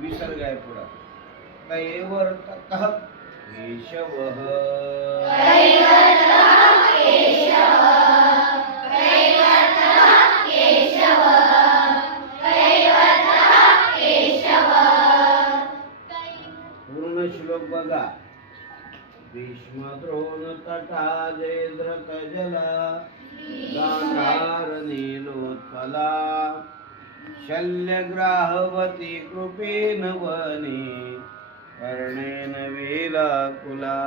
विसर्ग आहे कैवर केशव. पूर्ण श्लोक बघा. भीष्मद्रोण तटा जयद्रत जला गांधार नीलोत्पला शल्यग्राहवती कृपेन वने कर्णेन वेलाकुला।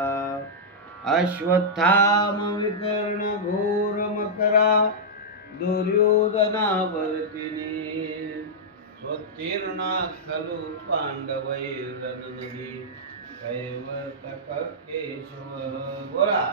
अश्वत्थाम विकर्ण घोर मकरा दुर्योधनावर्तिनी स्वतीर्णा खलु पांडवैर्दनही कैवतक केशव बोला।